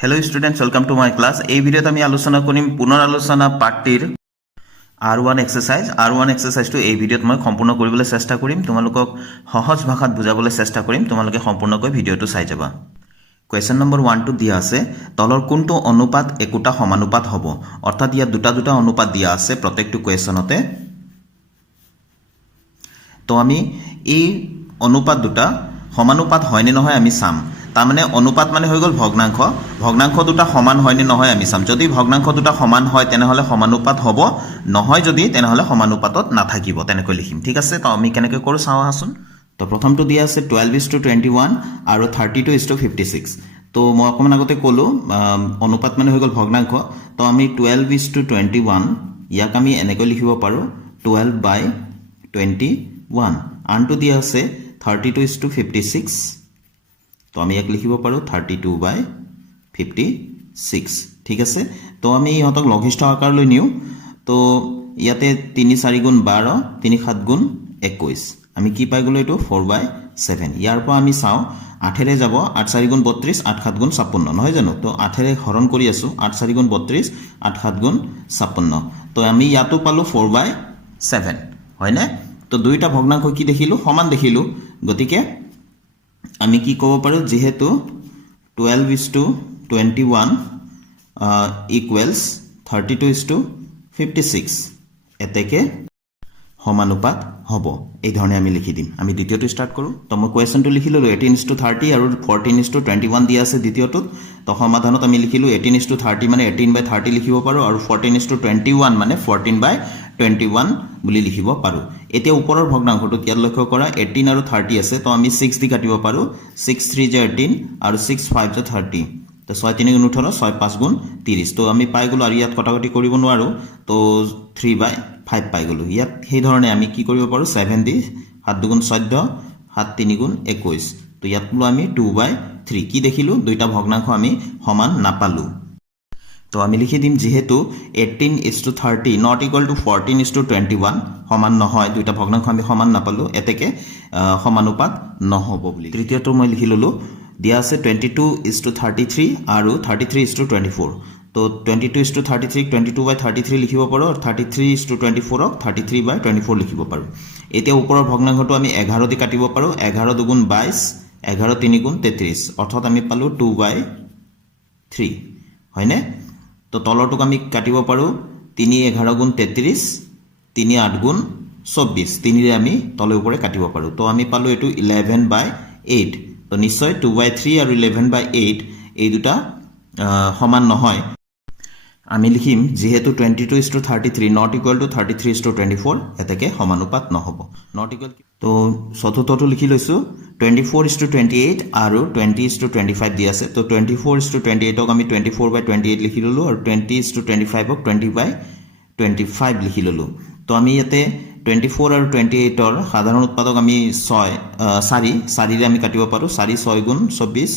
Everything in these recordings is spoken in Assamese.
Hello students, welcome to my class. এই ভিডিওতে আমি আলোচনা কৰিম পুনৰ আলোচনা পাৰ্টিৰ R1 এক্সাৰসাইজটো এই ভিডিওত মই সম্পূৰ্ণ কৰিবলৈ চেষ্টা কৰিম। তোমালোকক সহজ ভাষাত বুজাবলৈ চেষ্টা কৰিম। তোমালোকে সম্পূৰ্ণকৈ ভিডিওটো চাই যাবা। কোৱেশ্চন নম্বৰ 1 টো দিয়া আছে, তলৰ কোনটো অনুপাত একোটা সমানুপাত হ'ব? অৰ্থাৎ ইয়াত দুটা অনুপাত দিয়া আছে প্ৰত্যেকটো কোৱেশ্চনতে। তো আমি এই অনুপাত দুটা সমানুপাত হয়নে নহয় আমি চাম। তাৰমানে অনুপাত মানে হৈ গ'ল ভগ্নাংশ। ভগ্নাংশ দুটা সমান হয়নে নহয় আমি চাম। যদি ভগ্নাংশ দুটা সমান হয় তেনেহ'লে সমানুপাত হ'ব, নহয় যদি তেনেহ'লে সমানুপাতত নাথাকিব, তেনেকৈ লিখিম। ঠিক আছে, তো আমি কেনেকৈ কৰোঁ চাওঁ আহাচোন। তো প্ৰথমটো দিয়া আছে 12:21 আৰু 32:56। তো মই অকণমান আগতে ক'লোঁ অনুপাত মানে হৈ গ'ল ভগ্নাংশ। তো আমি 12:21 ইয়াক আমি এনেকৈ লিখিব পাৰোঁ 12/21। আনটো দিয়া আছে 32:56। তো আমি ইয়াক লিখিব পাৰোঁ 32/56। ঠিক আছে, তো আমি ইহঁতক লঘিষ্ঠ আকাৰলৈ নিওঁ। তো ইয়াতে 3 4 গুণ 12, 3 7 গুণ 21। আমি কি পাই গ'লোঁ এইটো 4/7। ইয়াৰ পৰা আমি চাওঁ 8ৰে যাব, 8 4 গুণ 32, 8 7 গুণ 56, নহয় জানো। তো 8ৰে হৰণ কৰি আছোঁ, 8 4 গুণ 32, 8 7 গুণ 56। তো আমি ইয়াতো পালোঁ 4/7, হয়নে। তো দুইটা ভগ্নাংশ কি দেখিলোঁ, সমান দেখিলোঁ। গতিকে আমি কি ক'ব পাৰোঁ, যিহেতু 12:21 ইকুৱেলছ 32:56 এতেকে সমানুপাত হ'ব। এই ধৰণে আমি লিখি দিম। আমি দ্বিতীয়টো ষ্টাৰ্ট কৰোঁ। তো মই কুৱেশ্যনটো লিখি ল'লোঁ 18:30 আৰু 14:21 দিয়া আছে দ্বিতীয়টোত। তো সমাধানত আমি লিখিলোঁ 18:30 মানে 18/30 লিখিব পাৰোঁ, আৰু 14:21 মানে 14/21 বুলি লিখিব পাৰোঁ। এতিয়া ওপৰৰ ভগ্নাংশটোত ইয়াত লক্ষ্য কৰা 18 আৰু 30 আছে। তো আমি 6 দি কাটিব পাৰোঁ। 6 3 = 18 আৰু 6 5 = 30। তো 6 3 গুণ 18, 6 5 গুণ 30। তো আমি পাই গ'লোঁ, আৰু ইয়াত কটাকটি কৰিব নোৱাৰোঁ। তো 3/5 পাই গ'লোঁ। ইয়াত সেইধৰণে আমি কি কৰিব পাৰোঁ, 7 দি 7 2 গুণ 14, 7 3 গুণ 21। তো ইয়াত বোলো আমি 2/3 কি দেখিলোঁ, দুইটা ভগ্নাংশ আমি সমান নাপালোঁ। তো আমি লিখি দিম, যিহেতু 18:30 নট ইকুৱেল টু 14:21 সমান নহয়, দুইটা ভগ্নাংশ আমি সমান নাপালোঁ, এতেকে সমানুপাত নহ'ব বুলি। তৃতীয়টো মই লিখি ল'লোঁ, দিয়া আছে 22:33 আৰু 33:24। তো 22:33 22/33 লিখিব পাৰোঁ, আৰু 33:24 33/24 লিখিব পাৰোঁ। এতিয়া ওপৰৰ ভগ্নাংশটো আমি 11 দি কাটিব পাৰোঁ। 11 2 গুণ 22, 11 3 গুণ 33, অৰ্থাৎ আমি পালোঁ 2/3, হয়নে। তো তলৰটোক আমি কাটিব পাৰোঁ 3 11 গুণ 33, 3 8 গুণ 24, 3ৰে আমি তলে ওপৰে কাটিব পাৰোঁ। তো আমি পালোঁ এইটো 11/8। তো নিশ্চয় 2/3 আৰু 11/8 এই দুটা সমান নহয়। আমি লিখিম, যিহেতু 22:33 নট ইকুৱেল টু 33:24 এতেকে সমানুপাত নহ'ব। নট ইকুৱেল, তো চতুৰ্থটো লিখি লৈছোঁ 24:28 আৰু 20:25 দি আছে। তো 24:28ক আমি 24/28 লিখি ল'লোঁ, আৰু 20:25ক 20/25 লিখি ল'লোঁ। তো আমি ইয়াতে 24 আৰু 28ৰ সাধাৰণ উৎপাদক আমি 4ৰে আমি কাটিব পাৰোঁ। 4 6 গুণ 24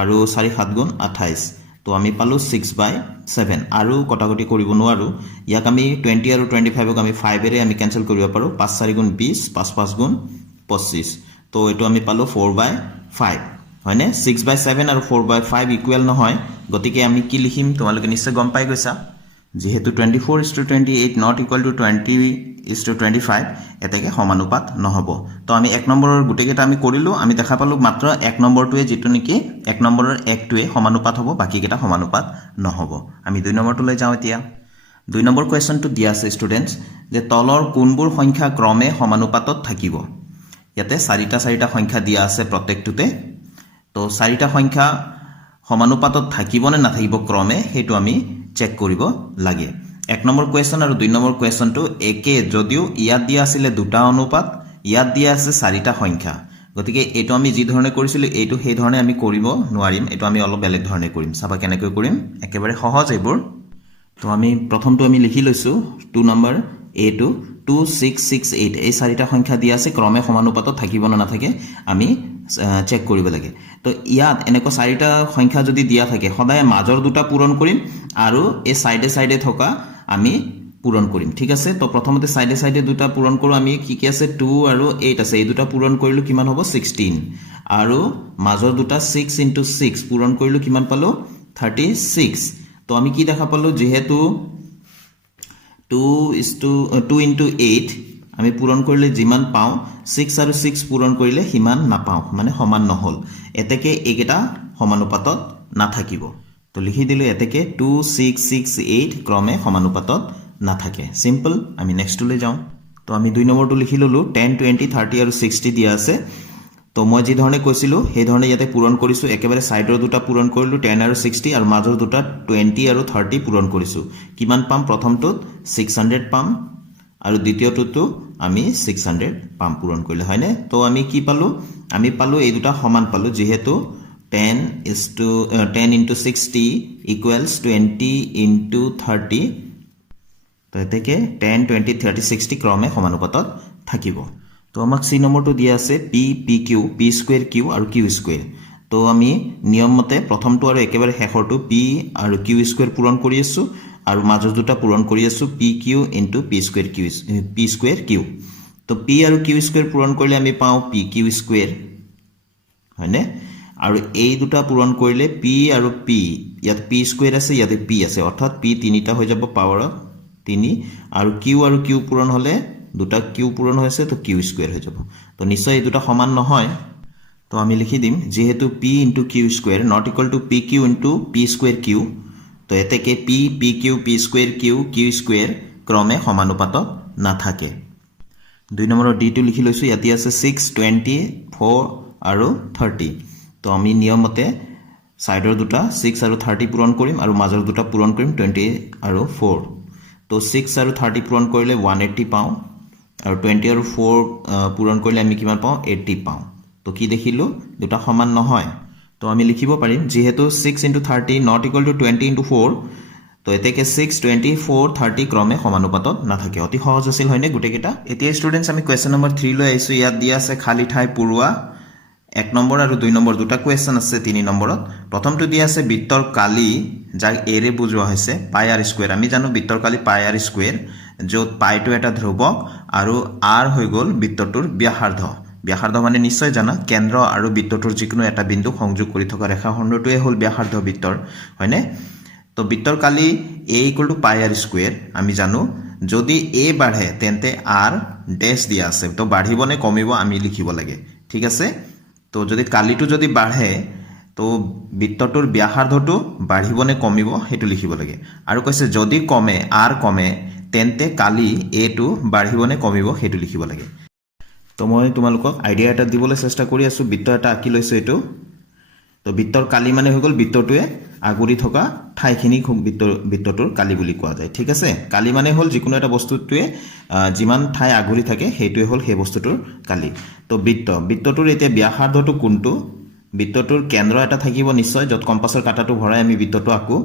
আৰু 4 7 গুণ 28। তো আমি পালোঁ 6/7, আৰু কটাকটি কৰিব নোৱাৰোঁ। ইয়াক আমি 20 আৰু 25ক আমি 5ৰে আমি কেঞ্চেল কৰিব পাৰোঁ। 5 4 গুণ 20, 5 5 গুণ 25। তো এইটো আমি পালোঁ 4/5, হয়নে। 6/7 আৰু 4/5 ইকুৱেল নহয়। গতিকে আমি কি লিখিম তোমালোকে নিশ্চয় গম পাই গৈছা। যিহেতু 24:28 নট ইকুৱেল টু 20:25 এতেকে সমানুপাত নহ'ব। তো আমি 1 নম্বৰৰ গোটেইকেইটা আমি কৰিলোঁ। আমি দেখা পালোঁ মাত্ৰ 1 নম্বৰটোৱে, যিটো নেকি 1 নম্বৰৰ 1টোৱে সমানুপাত হ'ব, বাকীকেইটা সমানুপাত নহ'ব। আমি 2 নম্বৰটোলৈ যাওঁ। এতিয়া 2 নম্বৰ কুৱেশ্যনটো দিয়া আছে ষ্টুডেণ্টছ, যে তলৰ কোনবোৰ সংখ্যা ক্ৰমে সমানুপাতত থাকিব। ইয়াতে 4টা সংখ্যা দিয়া আছে প্ৰত্যেকটোতে। তো 4টা সংখ্যা সমানুপাতত থাকিব নে নাথাকিব ক্ৰমে, সেইটো আমি চেক কৰিব লাগে। 1 নম্বৰ কুৱেশ্যন আৰু 2 নম্বৰ কুৱেশ্যনটো একে, যদিও ইয়াত দিয়া আছিলে 2টা অনুপাত, ইয়াত দিয়া আছে 4টা সংখ্যা। গতিকে এইটো আমি যি ধৰণে কৰিছিলোঁ এইটো সেই ধৰণে আমি কৰিব নোৱাৰিম, এইটো আমি অলপ বেলেগ ধৰণে কৰিম। চাবা কেনেকৈ কৰিম, একেবাৰে সহজ এইবোৰ। তো আমি প্ৰথমটো আমি লিখি লৈছোঁ 2 নম্বৰ এইটো 2 6 6 8 এই 4টা সংখ্যা দিয়া আছে, ক্ৰমে সমানুপাতত থাকিব নে নাথাকে আমি চেক কৰিব লাগে। তো ইয়াত এনেকুৱা 4টা সংখ্যা যদি দিয়া থাকে, সদায় মাজৰ দুটা পূৰণ কৰিম, আৰু এই চাইডে থকা আমি পূৰণ কৰিম। ঠিক আছে, তো প্ৰথমতে চাইডে দুটা পূৰণ কৰোঁ। আমি কি কি আছে 2 আৰু 8 আছে, এই দুটা পূৰণ কৰিলোঁ, কিমান হ'ব 16, আৰু মাজৰ দুটা 6 × 6 পূৰণ কৰিলোঁ, কিমান পালোঁ 36 তো আমি কি দেখা পালো যেহেতু 2 into 8 আমি পূৰণ কৰিলে যিমান পাওঁ 6 আৰু 6 পূৰণ কৰিলে সিমান নাপাওঁ মানে সমান নহল এতেকে এইকেইটা সমানুপাতত নাথাকিব তো লিখি দিলো এতেকে 2 6 6 8 ক্ৰমে সমানুপাতত নাথাকে সিম্পল আমি নেক্সটলৈ যাওঁ তো আমি 2 নম্বৰটো লিখি ললো 10 20 30 আৰু 60 দিয়া আছে তো মই যি ধৰণে কৈছিলো সেই ধৰণে ইয়াতে পূৰণ কৰিছো একেবাৰে সাইডৰ দুটা পূৰণ কৰিলো 10 আৰু 60 আৰু মাজৰ দুটা 20 আৰু 30 পূৰণ কৰিছো কিমান পাম প্ৰথমটোত 600 পাম আৰু দ্বিতীয়টোতো আমি 600 পাম পূৰণ কৰিলে হয়নে তো আমি কি পালো আমি পালো এই দুটা সমান পালো যেহেতু 10 into 60 equals 20 into 30 তো এতেকে 10 20 30 60 ক্ৰমে সমানুপাতত থাকিব তো আমাক সি নম্বৰটো দিয়া আছে p pq p square q আৰু q স্কয়াৰ তো আমি নিয়ম মতে প্ৰথমটো আৰু একেবাৰে শেষৰটো p আৰু q স্কয়াৰ পূৰণ কৰি আছো আৰু মাজৰ দুটা পূৰণ কৰি আছো pq into p square q তো p আৰু q স্কয়াৰ পূৰণ কৰিলে আমি পাওঁ pq স্কয়াৰ হয়নে আৰু এই দুটা পূৰণ কৰিলে p আৰু p ইয়াত p স্কয়াৰ আছে ইয়াতে p আছে অৰ্থাৎ p তিনিটা হৈ যাব পাৱাৰত 3 আৰু q পূৰণ হলে দুটা q পূৰণ হৈছে তো q স্কয়াৰ হৈ যাব তো নিশ্চয় এই দুটা সমান নহয় তো আমি লিখি দিম যেহেতু p into q square not equal to pq into p square q তো এতেকে p pq p square q square ক্ৰমে সমানুপাতত নাথাকে 2 নম্বৰৰ d টো লিখি লৈছো ইয়াতে আছে 6 20 4 আৰু 30 তো আমি নিয়মতে সাইডৰ দুটা 6 আৰু 30 পূৰণ কৰিম আৰু মাজৰ দুটা পূৰণ কৰিম 20 আৰু 4 তো 6 আৰু 30 পূৰণ কৰিলে 180 পাওঁ আৰু 20 আৰু 4 পূৰণ কৰিলে আমি কিমান পাওঁ 80 পাওঁ তো কি দেখিলো দুটা সমান নহয় তো আমি লিখিব পাৰিম যেহেতু 6 into 30 not equal to 20 into 4 তো এতেকে 6 20 4 30 ক্ৰমে সমানুপাতত নাথাকে অতি সহজ আছিল হয়নে গুটেকেটা এতিয়া ষ্টুডেন্টস আমি কোৱেশ্চন নম্বৰ 3 লৈ আইছো ইয়াত দিয়া আছে খালি ঠাই পুৰুৱা 1 নম্বৰ আৰু 2 নম্বৰ দুটা কোৱেশ্চন আছে 3 নম্বৰত প্ৰথমটো দিয়া আছে বৃত্তৰ কালি যাক a ৰে বুজোৱা হৈছে পাই r স্কয়াৰ আমি জানো বৃত্তৰ কালি পাই r স্কয়াৰ যত পাইটো এটা ধ্ৰুৱক আৰু r হৈ গল বৃত্তটোৰ ব্যাসাৰ্ধ মানে নিশ্চয় জানা কেন্দ্ৰ আৰু বৃত্তটোৰ যিকোনো এটা বিন্দু সংযোগ কৰি থকা ৰেখাখণ্ডটোৱে হল ব্যাসাৰ্ধ বৃত্তৰ হয়নে তো বৃত্তৰ কালি a equal to pi r square আমি জানো যদি a বাঢ়ে তেন্তে r ড্যাশ দিয়া আছে তো বাঢ়িব নে কমিব আমি লিখিব লাগে ঠিক আছে তো যদি কালিটো যদি বাঢ়ে তো বৃত্তটোৰ ব্যাসাৰ্ধটো বাঢ়িব নে কমিব হেতু লিখিব লাগে আৰু কৈছে যদি কমে r কমে তেন্তে কালি a টো বাঢ়িব নে কমিব হেতু লিখিব লাগে তো মই তোমালোকক আইডিয়া এটা দিবলৈ চেষ্টা কৰি আছো বৃত্ত এটা আঁকি লৈছো এটো তো বৃত্তৰ কালি মানে হৈ গল বৃত্তটোৱে আগুৰি থকা ঠাইখিনি বৃত্তটোৰ কালি বুলি কোৱা যায় ঠিক আছে কালি মানে হল যিকোনো এটা বস্তুটোৱে যিমান ঠাই আগুৰি থাকে হেতুৱে হল সেই বস্তুটোৰ কালি তো বৃত্তটোৰ এতিয়া ব্যাসাৰ্ধটো কোনটো বৃত্তটোৰ কেন্দ্ৰ এটা থাকিব নিশ্চয় যত কম্পাসৰ কাটাটো ভৰাই আমি বৃত্তটো আঁকো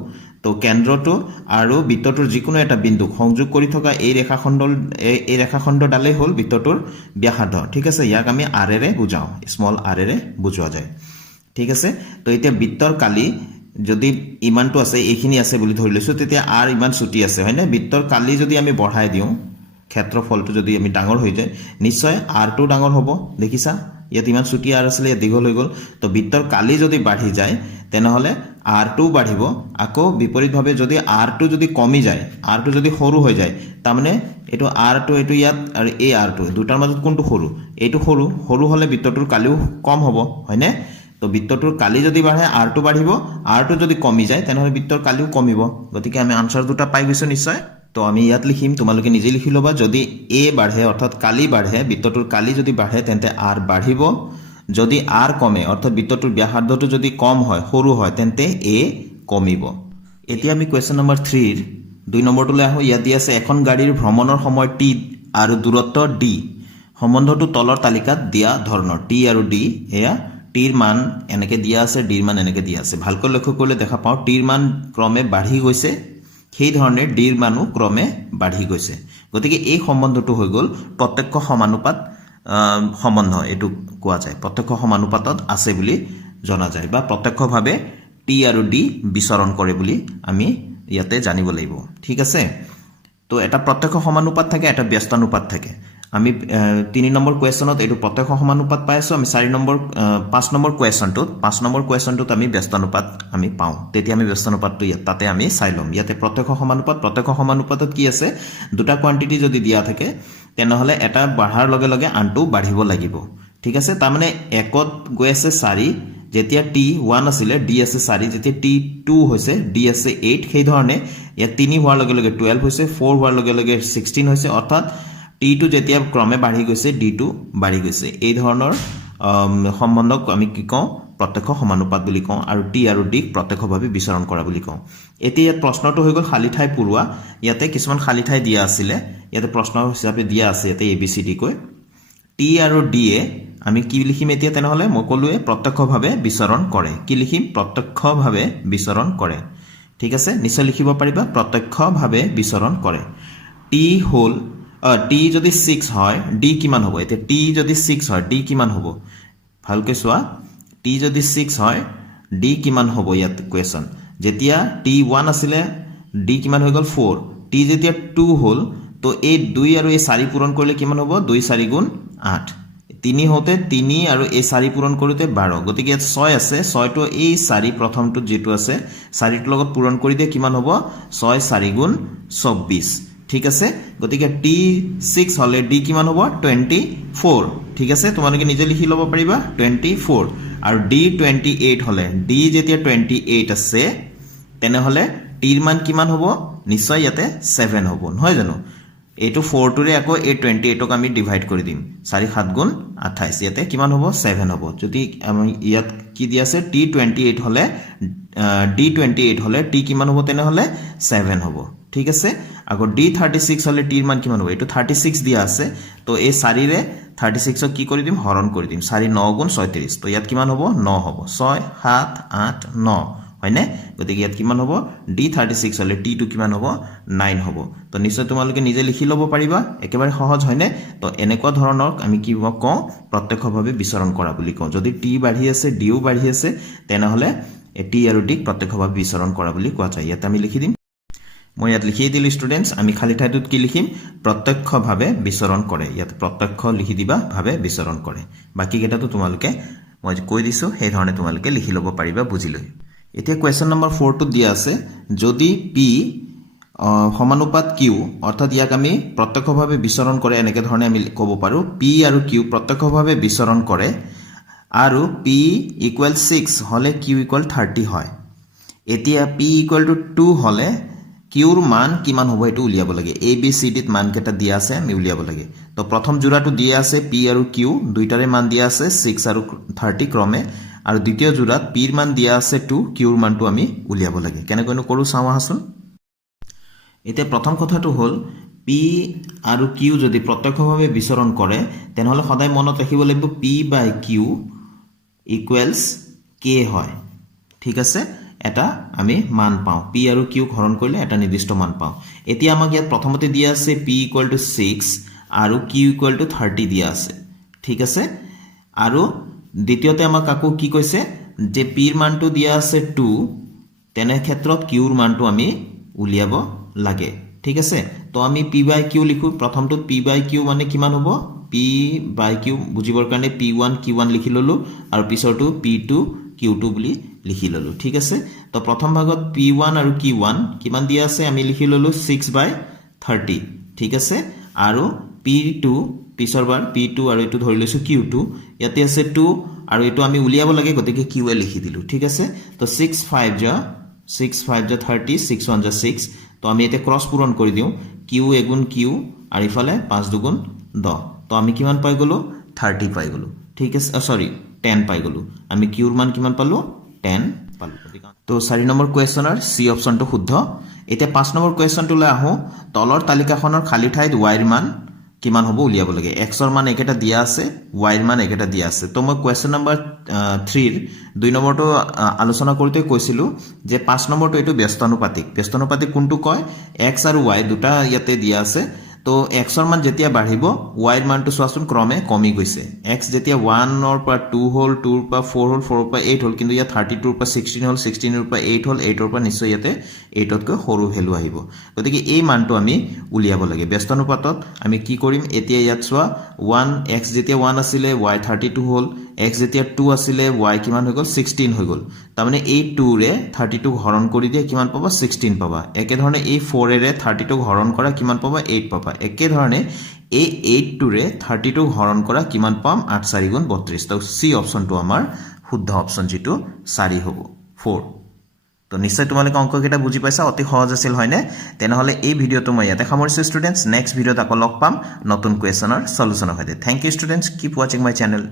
তো কেন্দ্ৰটো আৰু বৃত্তটোৰ যিকোনো এটা বিন্দু সংযোগ কৰি থকা এই ৰেখাখণ্ডডালেই হল বৃত্তটোৰ ব্যাসাৰ্ধ ঠিক আছে ইয়াক আমি r ৰে বুজাও স্মল r ৰে বুজোৱা যায় ঠিক আছে তো এতিয়া বৃত্তৰ কালি যদি ইমানটো আছে এইখিনি আছে বুলি ধৰি লৈছো তেতিয়া r ইমান ছুটি আছে হয়নে বৃত্তৰ কালি যদি আমি বঢ়াই দিও ক্ষেত্ৰফলটো যদি আমি ডাঙৰ হৈ যায় নিশ্চয় r টো ডাঙৰ হ'ব দেখিছা ইয়াত ইমান ছুটি r আছিল ইয়াত দীঘল হৈ গল তো বৃত্তৰ কালি যদি বাঢ়ি যায় তেনেহলে r টো বাঢ়িব আকৌ বিপৰীতভাৱে যদি r টো যদি কমি যায় r টো যদি সৰু হৈ যায় তাৰমানে এটো r টো এটো ইয়াত আৰু এই r টো দুটাৰ মাজত কোনটো সৰু এটো সৰু হলে বৃত্তটোৰ কালিও কম হ'ব হয়নে তো বৃত্তটোৰ কালি যদি বাঢ়ে r টো বাঢ়িব r টো যদি কমি যায় তেনেহলে বৃত্তৰ কালিও কমিব গতিকে আমি আনসাৰ দুটা পাই গৈছো নিশ্চয় তো আমি ইয়াত লিখিম তোমালোকে নিজে লিখি লবা যদি a বাঢ়ে অৰ্থাৎ কালি বাঢ়ে বৃত্তটোৰ কালি যদি বাঢ়ে তেন্তে r বাঢ়িব যদি r কমে অৰ্থাৎ বৃত্তটোৰ ব্যাসাৰ্ধটো যদি কম হয় সৰু হয় তেন্তে a কমিব এতিয়া আমি কোৱেশ্চন নম্বৰ 3 ৰ 2 নম্বৰটোলৈ আহো ইয়াত দিয়া আছে এখন গাড়ীৰ ভ্ৰমণৰ সময় t আৰু দূৰত্ব d সম্বন্ধটো তলৰ তালিকাত দিয়া ধৰণৰ t আৰু d এয়া টিৰ মান এনেকে দিয়া আছে ডিৰ মান এনেকে দিয়া আছে ভালকৈ লক্ষ্য কৰিলে দেখা পাও টিৰ মান ক্ৰমে বাঢ়ি গৈছে সেই ধৰণে ডিৰ মানো ক্ৰমে বাঢ়ি গৈছে গতিকে এই সম্বন্ধটো হৈ গল প্ৰত্যক্ষ সমানুপাত সম্বন্ধ এটো কোৱা যায় প্ৰত্যক্ষ সমানুপাতত আছে বুলি জনা যায় বা প্ৰত্যক্ষভাৱে টি আৰু ডি বিচৰণ কৰে বুলি আমি ইয়াতে জানিব লাগিব ঠিক আছে তো এটা প্ৰত্যক্ষ সমানুপাত থাকে এটা ব্যস্তানুপাত থাকে আমি 3 নম্বৰ কুৱেশ্যনত এইটো প্ৰত্যক্ষ সমানুপাত পাই আছো আমি 4 নম্বৰ 5 নম্বৰ কুৱেশ্যনটোত আমি ব্যস্তানুপাত আমি পাওঁ তেতিয়া আমি ব্যস্তানুপাতটো তাতে আমি চাই লম ইয়াতে প্ৰত্যক্ষ সমানুপাতত কি আছে দুটা কোৱান্টিটি যদি দিয়া থাকে তেনেহলে এটা বাঢ়াৰ লগে লগে আনটো বাঢ়িব লাগিব ঠিক আছে তাৰ মানে একত গৈ আছে 4 যেতিয়া t1 আছিল d আছে 4 যেতিয়া t2 হৈছে d আছে 8 সেই ধৰণে ইয়াত 3 হোৱাৰ লগে লগে 12 হৈছে 4 হোৱাৰ লগে লগে 16 হৈছে অৰ্থাৎ t2 যেতিয়া ক্ৰমে বাঢ়ি গৈছে d2 বাঢ়ি গৈছে এই ধৰণৰ সম্বন্ধক আমি কি কওঁ প্ৰত্যক্ষ সমানুপাত বুলি কওঁ আৰু t আৰু d প্ৰত্যক্ষভাৱে বিচৰণ কৰা বুলি কওঁ এতিয়া ইয়াত প্ৰশ্নটো হৈ গল খালি ঠাই পুৰোৱা ইয়াতে কিছুমান খালি ঠাই দিয়া আছিল ইয়াতে প্ৰশ্ন হিচাপে দিয়া আছে ইয়াতে abcd কৈ t আৰু d এ আমি কি লিখিম এতিয়া তেনেহলে মই কলোৱে প্ৰত্যক্ষভাৱে বিচৰণ কৰে কি লিখিম প্ৰত্যক্ষভাৱে বিচৰণ কৰে ঠিক আছে নিশ্চয় লিখিব পাৰিবা প্ৰত্যক্ষভাৱে বিচৰণ কৰে t হল t যদি 6 হয় d কিমান হ'ব এতিয়া t যদি 6 হয় d কিমান হ'ব ভালকৈ চোৱা t যদি 6 হয় d কিমান হ'ব ইয়াত কোৱেশ্যন যেতিয়া t1 আছিল d কিমান হৈ গল 4 t যেতিয়া 2 হল তো এই 2 আৰু এই 4 পূৰণ কৰিলে কিমান হ'ব 2 4 গুণ 8 3 হতে 3 আৰু এই 4 পূৰণ কৰোতে 12 গতিকে ইয়াত 6 আছে 6 টো এই 4 প্ৰথমটো যেটো আছে 4 ৰ লগত পূৰণ কৰি দিয়ে কিমান হ'ব 6 4 গুণ 24 ঠিক আছে গতিকে t6 হলে d কিমান হ'ব 24 ঠিক আছে তোমালোকে নিজে লিখি লব পাৰিবা 24 আৰু d28 হলে d যেতিয়া 28 আছে তেনে হলে t ৰ মান কিমান হ'ব নিশ্চয় ইয়াতে 7 হ'ব নহয় জানো এইটো 4 টোৰে আকৌ এই 28 ক আমি ডিভাইড কৰি দিম 4 7 গুণ 28 ইয়াতে কিমান হ'ব 7 হ'ব যদি আমি ইয়াত কি দি আছে t28 হলে d28 হলে t কিমান হ'ব তেনে হলে 7 হ'ব ঠিক আছে আকৌ d36 হলে t ৰ মান কিমান হ'ব এটো 36 দিয়া আছে তো এই 4 ৰে 36 ক কি কৰি দিম হৰণ কৰি দিম 4 9 গুণ 36 তো ইয়াত কিমান হ'ব 9 হ'ব 6 7 8 9 হয়নে গতিকে ইয়াত কিমান হ'ব d36 হলে t2 কিমান হ'ব 9 হ'ব তো নিশ্চয় তোমালোকে নিজে লিখি লব পাৰিবা একেবাৰে সহজ হয়নে তো এনেকুৱা ধৰণৰ আমি কি কওঁ প্ৰত্যক্ষভাৱে বিচৰণ কৰা বুলি কওঁ যদি t বাঢ়ি আছে d ও বাঢ়ি আছে তেনে হলে t আৰু d প্ৰত্যক্ষভাৱে বিচৰণ কৰা বুলি কোৱা যায় ইয়াত আমি লিখি দিম মই ইয়াত লিখি দিলো ষ্টুডেন্টস আমি খালি ঠাইটোত কি লিখিম প্ৰত্যক্ষভাৱে বিচৰণ কৰে ইয়াত প্ৰত্যক্ষ লিখি দিবা ভাৱে বিচৰণ কৰে বাকি কেইটাটো তোমালোকে মই কৈ দিছো সেই ধৰণে তোমালোকে লিখি লব পাৰিবা বুজিলৈ এতিয়া কোৱেশ্চন নম্বৰ 4 টো দিয়া আছে যদি p সমানুপাত q অৰ্থাৎ ইয়াক আমি প্ৰত্যক্ষভাৱে বিচৰণ কৰে এনেকে ধৰণে আমি ক'ব পাৰো p আৰু q প্ৰত্যক্ষভাৱে বিচৰণ কৰে আৰু p = 6 হলে q = 30 হয় এতিয়া p = 2 হলে q ৰ মান কিমান হ'ব এটো উলিয়াব লাগে a b c d ত মান কেটা দিয়া আছে আমি উলিয়াব লাগে তো প্ৰথম জোড়াটো দিয়া আছে p আৰু q দুইটাৰে মান দিয়া আছে 6 আৰু 30 ক্ৰমে আৰু দ্বিতীয় জোড়াত p ৰ মান দিয়া আছে 2 q ৰ মানটো আমি উলিয়াব লাগে কেনেকৈনো কৰো চাও আহাচোন এতিয়া প্ৰথম কথাটো হল p আৰু q যদি প্ৰত্যক্ষভাৱে বিচৰণ কৰে তেনেহলে সদায় মনত ৰাখিব লাগিব p / q = k হয় ঠিক আছে এটা আমি মান পাওঁ p আৰু q হৰণ কৰিলে এটা নিৰ্দিষ্ট মান পাওঁ এতিয়া আমাক ইয়াত প্ৰথমতে দিয়া আছে p = 6 আৰু q = 30 দিয়া আছে ঠিক আছে আৰু দ্বিতীয়তে আমাক আকৌ কি কৈছে যে p ৰ মানটো দিয়া আছে 2 তেনে ক্ষেত্ৰত q ৰ মানটো আমি উলিয়াব লাগে ঠিক আছে তো আমি p / q লিখো প্ৰথমটোত p / q মানে কিমান হ'ব p / q বুজিবৰ কাৰণে p1 q1 লিখি ললো আৰু পিছৰটো p2 q2 বুলি লিখি ললো ঠিক আছে তো প্ৰথম ভাগত p1 আৰু q1 কিমান দিয়া আছে আমি লিখি ললো 6/30 ঠিক আছে আৰু p2 পিছৰবাৰ p2 আৰু এটো ধৰি লৈছো q2 ইয়াতে আছে 2 আৰু এটো আমি উলিয়াব লাগে গতিকে q এ লিখি দিলো ঠিক আছে তো 6 5 যা 30 6 1 6 তো আমি এতে ক্রস পূরণ কৰি দিও q এগুণ q আৰু ইফালে 5 দুগুণ 10 তো আমি কিমান পাই গলো 30 পাই গলো ঠিক আছে সরি 10 পাই গলো আমি q ৰ মান কিমান পালো 10 পালো তো 4 নম্বৰ কোৱেশ্চনৰ সি অপচনটো শুদ্ধ এতিয়া 5 নম্বৰ কোৱেশ্চনটোলৈ আহো তলৰ তালিকাখনৰ খালি ঠাইত y ৰ মান কিমান হ'ব উলিয়াব লাগে x ৰ মান একেটা দিয়া আছে y ৰ মান একেটা দিয়া আছে তো মই কোৱেশ্চন নম্বৰ 3 ৰ 2 নম্বৰটো আলোচনা কৰিতে কৈছিলো যে 5 নম্বৰটো এটো ব্যস্তানুপাতিক কোনটো কয় x আৰু y দুটা ইয়াতে দিয়া আছে তো এক্সৰ মান যেতিয়া বাঢ়িব ৱাইৰ মানটো চোৱাচোন ক্ৰমে কমি গৈছে এক্স যেতিয়া 1ৰ পৰা 2 হ'ল 2ৰ পৰা 4 হ'ল 4ৰ পৰা 8 হ'ল কিন্তু ইয়াত 32ৰ পৰা 16 হ'ল 16ৰ পৰা 8 হ'ল 8ৰ পৰা নিশ্চয় ইয়াতে 8তকৈ সৰু ভ্যালু আহিব গতিকে এই মানটো আমি উলিয়াব লাগে ব্যস্ত অনুপাতত আমি কি কৰিম এতিয়া ইয়াত চোৱা 1 x যেতিয়া 1 আছিল y 32 হ'ল x যেতিয়া 2 আছিল y কিমান হৈ গ'ল 16 হৈ গ'ল তাৰমানে এই 2 ৰে 32 হৰণ কৰি দিয়ে কিমান পাবা 16 পাবা একে ধৰণে এই 4 ৰে 32 হৰণ কৰা কিমান পাবা 8 পাবা একে ধৰণে এই 8 ৰে 32 হৰণ কৰা কিমান পাম 8 4 গুণ 32 তো সি অপচনটো আমাৰ শুদ্ধ অপচন যেটো 4 হ'ব 4 তো নিশ্চয় তোমালোকে অংককেইটা বুজি পাইছা অতি সহজ আছিল হয়নে তেনেহলে এই ভিডিওটো মই ইয়াতে সামৰিছো ষ্টুডেন্টস নেক্সট ভিডিওত আকৌ লগ পাম নতুন কোৱেশ্যনৰ সলিউশনৰ সৈতে thank you students keep watching my channel